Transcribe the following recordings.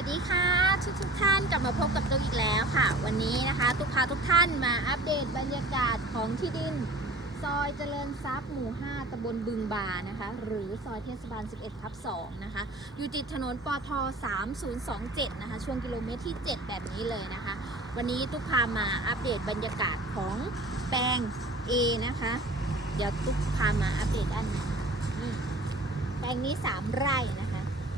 วัสดีค่ะทุกทุกท่านกลับมาพบกับตุ๊กอีกแล้วค่ะ วันนี้นะคะตุ๊กพาทุกท่านมาอัปเดตบรรยากาศของที่ดิน ซอยเจริญทรัพย์หมู่ 5ตำบลบึงบานะคะ หรือซอยเทศบาล 11ทับ2นะคะ อยู่ติดถนนปท 3027 นะคะ ช่วงกิโลเมตรที่ 7 แบบนี้เลยนะคะ วันนี้ตุ๊กพามาอัปเดตบรรยากาศของแปลง A นะคะ เดี๋ยวตุ๊กพามาอัปเดตด้านนี้แปลงนี้ 3 ไร่นะคะ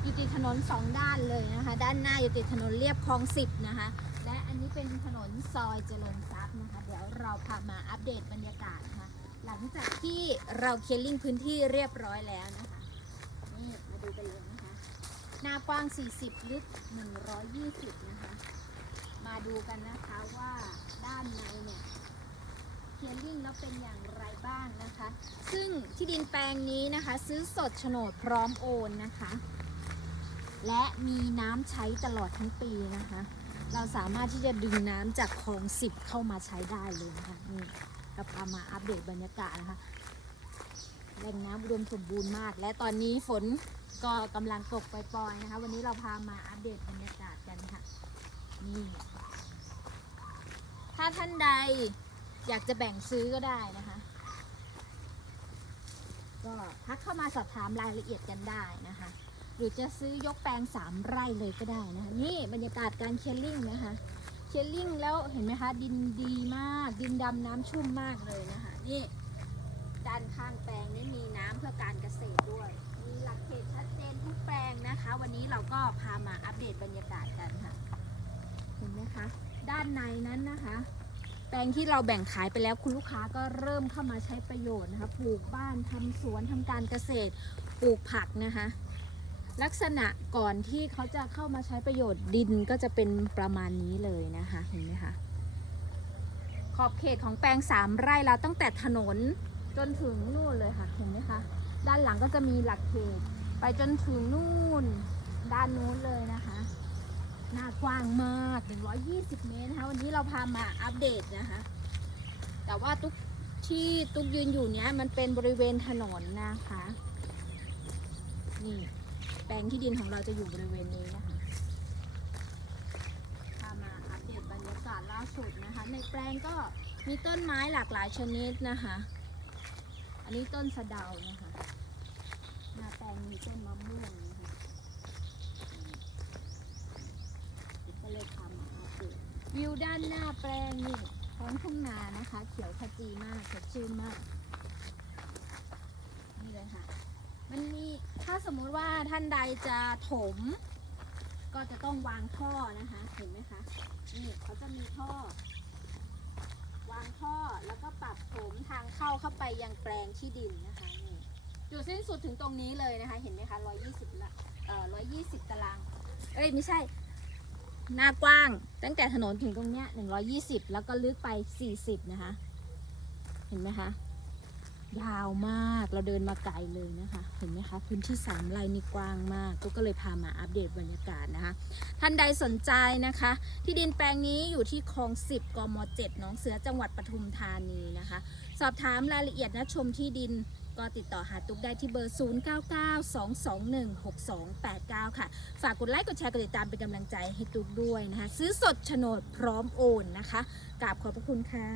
อยู่ติดถนนสองด้านเลยนะคะ ด้านหน้าอยู่ติดถนนเรียบคลองสิบนะคะ และอันนี้เป็นถนนซอยเจริญทรัพย์นะคะ เดี๋ยวเราพามาอัปเดตบรรยากาศนะคะหลังจากที่เราเคลียร์ลิงพื้นที่เรียบร้อยแล้วนะคะนี่มาดูกันเลยนะคะ หน้ากว้าง 40 ลึก 120 นะคะ มาดูกันนะคะว่าด้านในเนี่ยเคลียร์ลิงแล้วเป็นอย่างไรบ้างนะคะ ซึ่งที่ดินแปลงนี้นะคะ ซื้อสดโฉนดพร้อมโอนนะคะ และมีน้ำใช้ตลอดทั้งปีนะคะ เราสามารถที่จะดึงน้ำจากคลองสิบเข้ามาใช้ได้เลยนะคะนี่เราพามาอัปเดตบรรยากาศนะคะแหล่งน้ำอุดมสมบูรณ์มาก และตอนนี้ฝนก็กำลังตกปล่อยๆนะคะ วันนี้เราพามาอัปเดตบรรยากาศกันค่ะนี่ถ้าท่านใดอยากจะแบ่งซื้อก็ได้นะคะ ก็ทักเข้ามาสอบถามรายละเอียดกันได้นะคะ หรือจะซื้อยกแปลงสามไร่เลยก็ได้นะคะนี่บรรยากาศการเคลลิ่งนะคะเคลลิ่งแล้วเห็นไหมคะ ดินดีมาก ดินดำน้ำชุ่มมากเลยนะคะนี่ด้านข้างแปลงนี่มีน้ำเพื่อการเกษตรด้วย มีหลักเขตชัดเจนทุกแปลงนะคะ วันนี้เราก็พามาอัปเดตบรรยากาศกันค่ะ เห็นไหมคะ ด้านในนั้นนะคะ แปลงที่เราแบ่งขายไปแล้วคุณลูกค้าก็เริ่มเข้ามาใช้ประโยชน์นะคะ ปลูกบ้านทำสวนทำการเกษตร ปลูกผักนะคะ ลักษณะก่อนที่เขาจะเข้ามาใช้ประโยชน์ดินก็จะเป็นประมาณนี้เลยนะคะเห็นไหมคะขอบเขตของแปลงสามไร่เราตั้งแต่ถนนจนถึงนู่นเลยค่ะเห็นไหมคะด้านหลังก็จะมีหลักเขตไปจนถึงนู่นด้านนู้นเลยนะคะหน้ากว้างมาก 120 เมตรนะคะวันนี้เราพามาอัปเดตนะคะ แต่ว่าทุกที่ตุกยืนอยู่เนี้ยมันเป็นบริเวณถนนนะคะ นี่ ปลงที่ดินของเราจะอยู่บริเวณนี้นะคะพามาอัปเดตบรรยากาศล่าสุดนะคะ ในแปลงก็มีต้นไม้หลากหลายชนิดนะคะ อันนี้ต้นสะเดานะคะ หน้าแปลงมีต้นมะม่วงนะคะก็เลยพามาอัปเดตวิวด้านหน้าแปลงนี่ท้องทุ่งนานะคะ เขียวขจีมากสดชื่นมาก นี่เลยค่ะ มันมีถ้าสมมุติว่าท่านใดจะถม ก็จะต้องวางท่อนะคะ เห็นไหมคะนี่เขาจะมีท่อ วางท่อแล้วก็ปรับถมทางเข้าเข้าไปยังแปลงที่ดินนะคะนี่จุดสิ้นสุดถึงตรงนี้เลยนะคะ เห็นไหมคะ120ละเอ่อ120ตารางเอ้ยไม่ใช่ หน้ากว้าง ตั้งแต่ถนนถึงตรงเนี้ย120แล้วก็ลึกไป40นะคะ เห็นไหมคะ ยาวมากเราเดินมาไกลเลยนะคะ เห็นไหมคะ พื้นที่สามไร่นี่กว้างมากก็ก็เลยพามาอัปเดตบรรยากาศนะคะ ท่านใดสนใจนะคะ ที่ดินแปลงนี้อยู่ที่คลอง10กม7หนองเสือจังหวัดปทุมธานีนะคะ สอบถามรายละเอียดนะชมที่ดินก็ติดต่อหาตุ๊กได้ที่เบอร์ 0992216289 ค่ะ ฝากกดไลค์ กดแชร์ กดติดตามเป็นกำลังใจให้ตุ๊กด้วยนะคะ ซื้อสดโฉนดพร้อมโอนนะคะกราบขอบพระคุณค่ะ